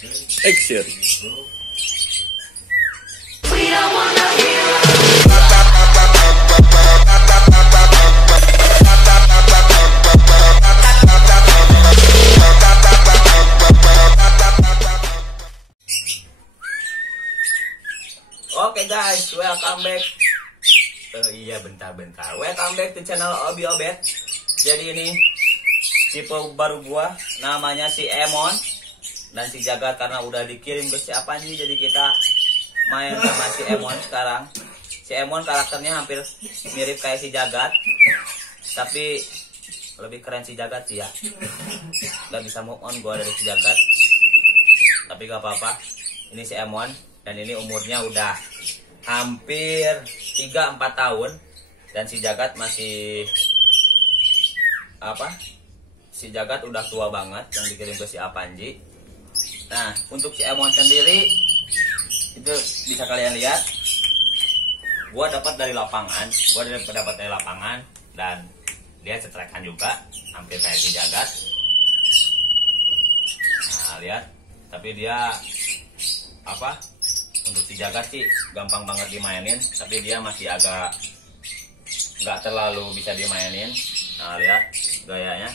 Action. Oke guys, welcome back. Iya bentar. Welcome back to channel Obi Obet. Jadi ini tipe baru gua, namanya si Emon dan si Jagat karena udah dikirim ke si Apanji, jadi kita main sama si Emon sekarang. Si Emon karakternya hampir mirip kayak si Jagat, tapi lebih keren si Jagat sih ya. Gak bisa move on gua dari si Jagat, tapi gak apa-apa. Ini si Emon dan ini umurnya udah hampir 3-4 tahun dan si Jagat masih si Jagat udah tua banget yang dikirim ke si Apanji. Nah, untuk si Emon sendiri itu bisa kalian lihat, gua dapat dari lapangan, dan dia cetrekan juga hampir kayak si Jagat. Nah, lihat, tapi dia untuk si Jagat sih gampang banget dimainin, tapi dia masih agak nggak terlalu bisa dimainin. Nah, lihat gayanya.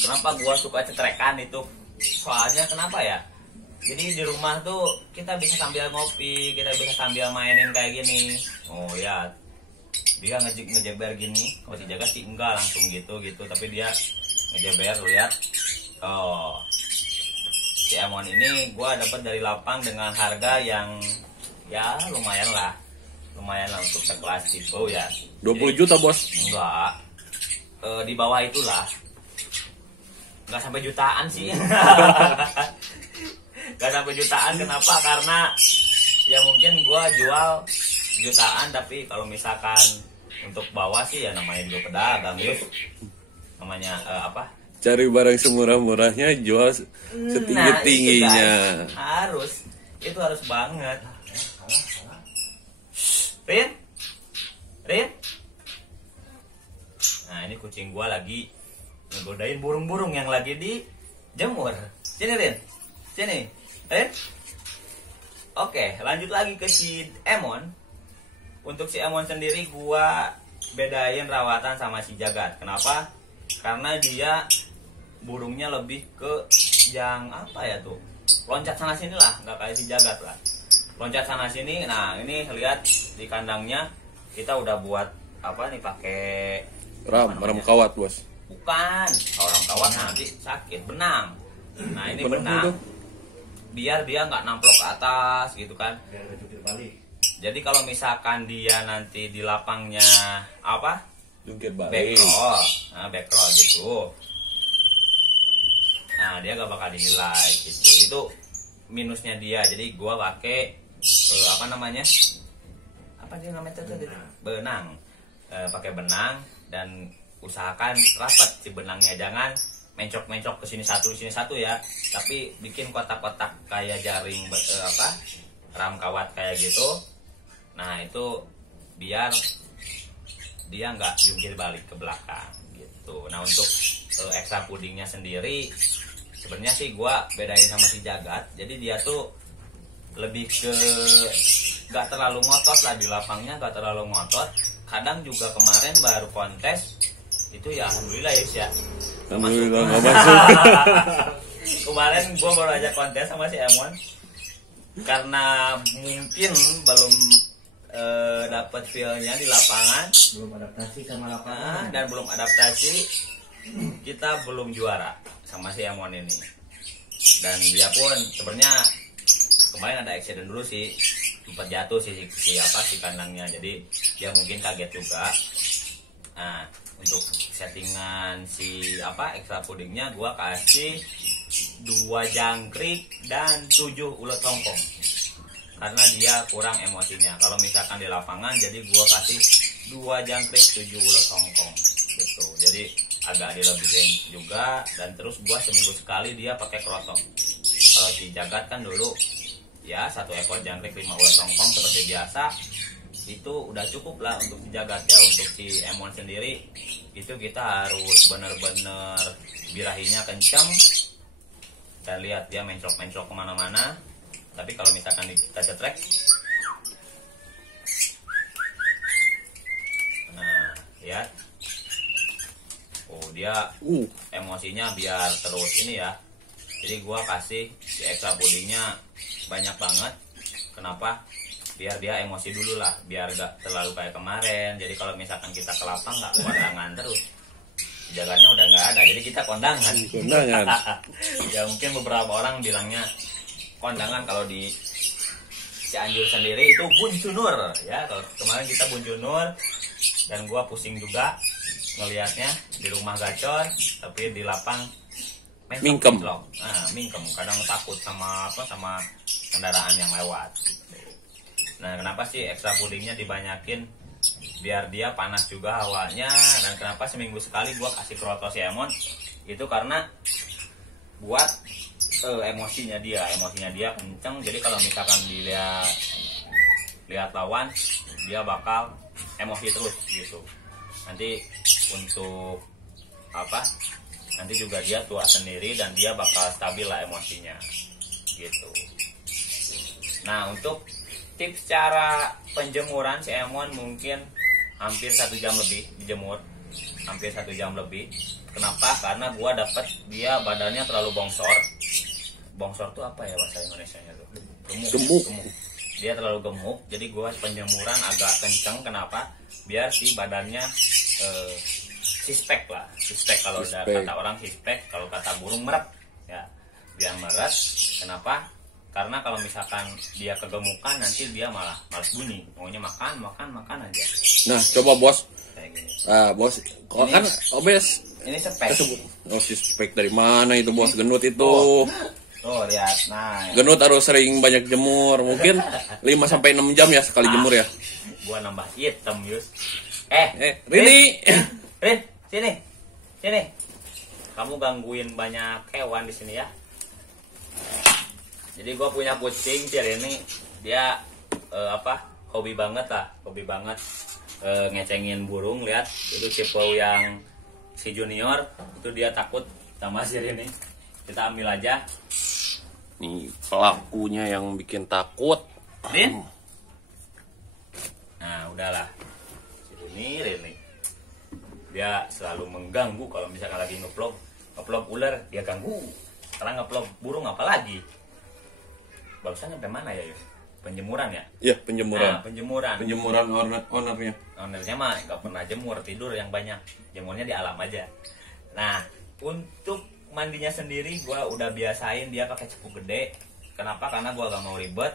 Kenapa gua suka cetrekan itu? Soalnya kenapa ya? Jadi di rumah tuh kita bisa sambil ngopi, kita bisa sambil mainin kayak gini. Oh ya, dia ngejeber gini. Kalau si Jagat sih enggak langsung gitu, tapi dia ngejeber, lihat. Oh, si Emon ini gua dapat dari lapang dengan harga yang ya lumayan lah untuk sekelas tipe ya. 20 juta bos? Enggak, di bawah itulah, nggak sampai jutaan sih. Nggak sampai jutaan. Kenapa? Karena ya mungkin gua jual jutaan, tapi kalau misalkan untuk bawah sih ya namanya juga pedagang yuk, namanya Cari barang semurah-murahnya, jual setinggi-tingginya. Itu harus banget. Rin. Nah, ini kucing gua lagi ngegodain burung-burung yang lagi dijemur. Sini Rin, sini Rin. Oke, lanjut lagi ke si Emon. Untuk si Emon sendiri gua bedain rawatan sama si Jagat. Kenapa? Karena dia burungnya lebih ke yang loncat sana sini lah, nggak kayak si Jagat lah. Loncat sana sini. Nah, ini lihat di kandangnya kita udah buat pakai ram kawat bos. Bukan, orang kawat nanti sakit, benang. Nah, ini benang biar dia nggak namplok ke atas gitu kan. Jadi kalau misalkan dia nanti di lapangnya jungkir balik, backroll gitu. Nah, dia gak bakal dinilai gitu. Itu minusnya dia. Jadi gua pakai benang. Pakai benang dan usahakan rapat si benangnya, jangan mencok-mencok ke sini satu ya. Tapi bikin kotak-kotak kayak jaring ram kawat kayak gitu. Nah, itu biar dia nggak jungkir balik ke belakang gitu. Nah, untuk ekstra pudingnya sendiri sebenarnya sih gua bedain sama si Jagat. Jadi dia tuh lebih ke nggak terlalu ngotot lah di lapangnya, nggak terlalu ngotot. Kadang juga kemarin baru kontes itu ya alhamdulillah ya. Alhamdulillah nggak masuk. Kemarin gua baru aja kontes sama si Emon karena mungkin belum dapat feel-nya di lapangan, belum adaptasi sama lapangan, dan belum adaptasi, kita belum juara sama si Emon ini. Dan dia pun sebenarnya kemarin ada accident dulu sih, sempat jatuh si kandangnya, jadi dia mungkin kaget juga. Nah, untuk settingan si ekstra pudingnya gua kasih 2 jangkrik dan 7 ulet hongkong karena dia kurang emosinya. Kalau misalkan di lapangan, jadi gua kasih 2 jangkrik 7 ulet hongkong gitu. Jadi agak dilebihin juga, dan terus gua seminggu sekali dia pakai krotok. Kalau si Jagat kan dulu ya 1 ekor jangkrik 5 ulet hongkong seperti biasa, itu udah cukup lah untuk si Jagat ya. Untuk si Emon sendiri itu kita harus bener-bener birahinya kenceng, Dan lihat dia mencok-mencok kemana-mana. Tapi kalau misalkan kita cetrek, nah lihat, oh dia emosinya biar terus ini ya. Jadi gua kasih si extra pudingnya banyak banget. Kenapa? Biar dia emosi dulu lah, biar gak terlalu kayak kemarin. Jadi kalau misalkan kita ke lapang nggak kondangan terus, jagatnya udah nggak ada, jadi kita kondangan. Ya mungkin beberapa orang bilangnya kondangan, kalau di Cianjur sendiri itu buncunur ya. Kalau kemarin kita buncunur, dan gua pusing juga ngelihatnya di rumah gacor, tapi di lapang mingkem. Nah, mingkem, kadang takut sama sama kendaraan yang lewat. Nah, kenapa sih ekstra pudingnya dibanyakin? Biar dia panas juga hawanya. Dan kenapa seminggu sekali gua kasih Krotos Emon? Itu karena buat emosinya dia kenceng. Jadi kalau misalkan lihat lawan, dia bakal emosi terus gitu. Nanti untuk apa? Nanti juga dia tua sendiri dan dia bakal stabil lah emosinya gitu. Nah, untuk tips cara penjemuran si Emon mungkin hampir 1 jam lebih dijemur, hampir 1 jam lebih. Kenapa? Karena gua dapet dia badannya terlalu bongsor. Bongsor tuh apa ya bahasa Indonesianya tuh? Gemuk. Dia terlalu gemuk, jadi gua penjemuran agak kenceng. Kenapa? Biar si badannya sispek lah. Sispek kalau kata orang sispek, kalau kata burung meret ya. Biar meret. Kenapa? Karena kalau misalkan dia kegemukan, nanti dia malah malas bunyi, maunya makan aja. Nah, coba bos. Kayak gini. Bos, kok kan obes. Ini spek. Oh, si spek dari mana itu bos? Gendut itu. Oh, lihat. Nah, gendut harus sering banyak jemur. Mungkin 5-6 jam ya sekali jemur ya. Gua nambah hitam, Yus. Rini. Rin, sini. Kamu gangguin banyak hewan di sini ya. Jadi gue punya kucing si Rini, dia hobi banget ngecengin burung. Lihat, itu tipe yang si junior itu dia takut sama si Rini. Kita ambil aja. Nih pelakunya yang bikin takut. Rin. Nah, udahlah. Si Rini. Dia selalu mengganggu kalau misalkan lagi ngeplog ular, dia ganggu. Sekarang ngeplog burung apalagi. Barusan sampai mana ya, Yus? Penjemuran ya? Iya, penjemuran. Nah, penjemuran ownernya. Ownernya mah nggak pernah jemur, tidur yang banyak. Jemurnya di alam aja. Nah, untuk mandinya sendiri gua udah biasain dia pakai cepu gede. Kenapa? Karena gua gak mau ribet.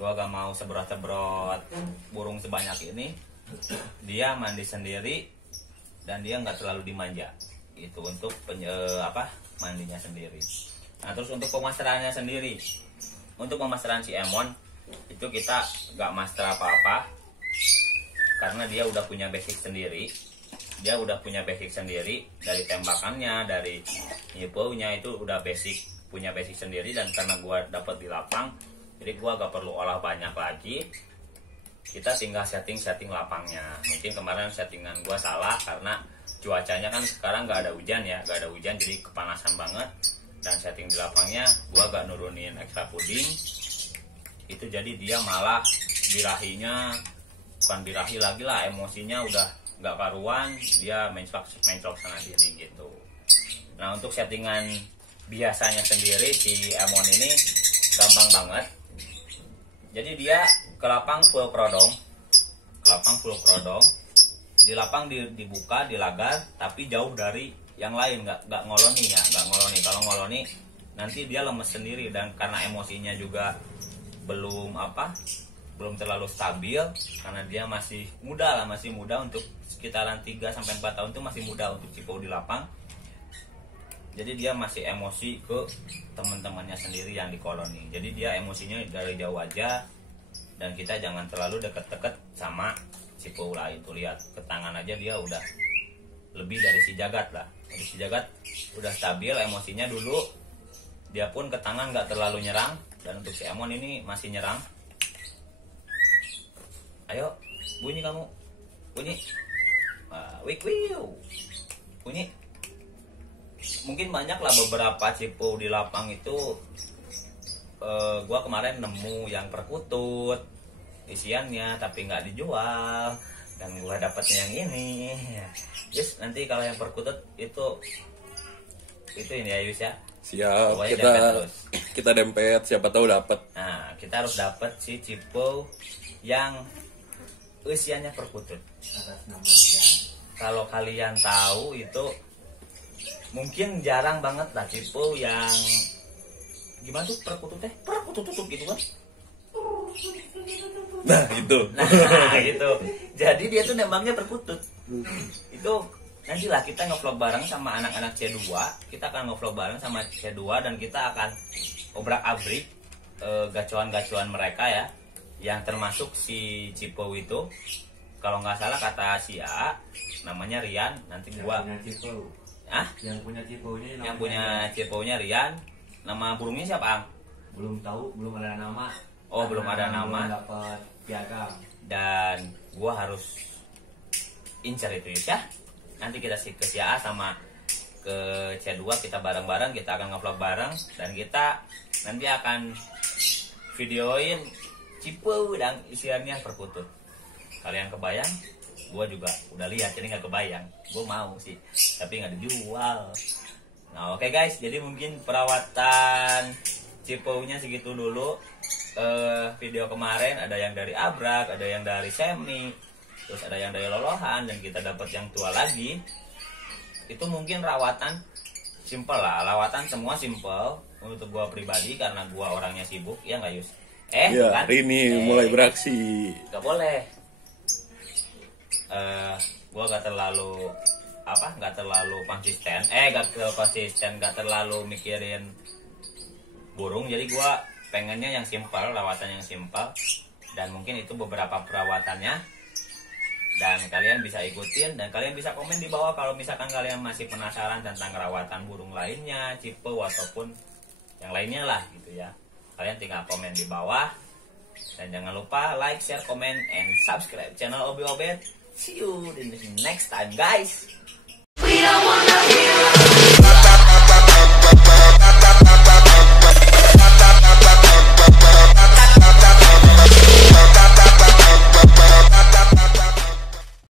Gua gak mau sebrot-sebrot burung sebanyak ini. Dia mandi sendiri dan dia nggak terlalu dimanja. Itu untuk mandinya sendiri. Nah, terus untuk pemasterannya sendiri. Untuk pemasteran si Emon itu kita nggak master apa-apa karena dia udah punya basic sendiri. Dari tembakannya, dari nyipaunya itu udah punya basic sendiri. Dan karena gua dapet di lapang, jadi gua gak perlu olah banyak lagi. Kita tinggal setting lapangnya. Mungkin kemarin settingan gua salah karena cuacanya kan sekarang nggak ada hujan, jadi kepanasan banget. Dan setting di lapangnya gua agak nurunin ekstra puding. Itu jadi dia malah birahinya bukan birahi lagi lah, emosinya udah nggak karuan, dia mencok sana sini gitu. Nah, untuk settingan biasanya sendiri si Emon ini gampang banget. Jadi dia ke lapang full krodong. Di lapang dibuka, dilagar, tapi jauh dari yang lain, nggak ngoloni. Kalau ngoloni nanti dia lemes sendiri. Dan karena emosinya juga belum terlalu stabil, karena dia masih muda untuk sekitaran 3-4 tahun itu masih muda untuk cipau di lapang. Jadi dia masih emosi ke teman-temannya sendiri yang di koloni. Jadi dia emosinya dari jauh aja, dan kita jangan terlalu deket-deket sama cipau lain. Tuh lihat, ke tangan aja dia udah lebih dari si Jagat lah. Si Jagat udah stabil emosinya dulu, dia pun ke tangan nggak terlalu nyerang. Dan untuk si Emon ini masih nyerang. Ayo, bunyi kamu, bunyi. Wik, bunyi. mungkin banyak lah beberapa cipo di lapang itu. Gua kemarin nemu yang perkutut isiannya tapi nggak dijual, dan gua dapatnya yang ini. Yes, nanti kalau yang perkutut itu ini ya Yus ya. Siap, Pokoknya dempet terus. kita dempet, siapa tahu dapat. Nah, kita harus dapat si cipo yang usianya perkutut. Atas nama dia. Kalau kalian tahu itu mungkin jarang banget lah cipo yang gimana tuh perkutut gitu kan. Nah, itu. Nah, gitu. Jadi dia tuh nembaknya perkutut. Itu nantilah kita nge-vlog bareng sama anak-anak C2. Kita akan nge-vlog bareng sama C2 dan kita akan obrak-abrik gacuan-gacuan mereka ya. Yang termasuk si Cipo itu. Kalau nggak salah kata si A, namanya Rian. Nanti gua Yang punya ciponya yang punya Ciponya Rian. Nama burungnya siapa, Ang? belum tahu, belum ada nama. Oh, belum ada nama. Belum dapat piagam. Dan gua harus incer itu ya. Nanti kita ke si A sama ke C2 kita bareng-bareng, kita akan nge-vlog bareng dan kita nanti akan videoin cipo dan isiannya perkutut. Kalian kebayang? Gua juga udah lihat, jadi nggak kebayang. Gua mau sih, tapi nggak dijual. Nah, oke guys, jadi mungkin perawatan cipo-nya segitu dulu. Video kemarin ada yang dari Abrak, ada yang dari Semi, terus ada yang dari Lolohan, dan kita dapat yang tua lagi. Itu mungkin rawatan simple lah, rawatan semua simple untuk gua pribadi karena gua orangnya sibuk, ya nggak Yus? Ya, Kan? hari ini mulai beraksi. Gak boleh. Gua gak terlalu konsisten. Gak terlalu mikirin burung. Jadi gua pengennya yang simple, rawatan yang simple, dan mungkin itu beberapa perawatannya. Dan kalian bisa ikutin dan kalian bisa komen di bawah kalau misalkan kalian masih penasaran tentang perawatan burung lainnya, cipo ataupun yang lainnya lah gitu ya. Kalian tinggal komen di bawah. Dan jangan lupa like, share, comment, and subscribe channel Obi Obed. See you in the next time guys.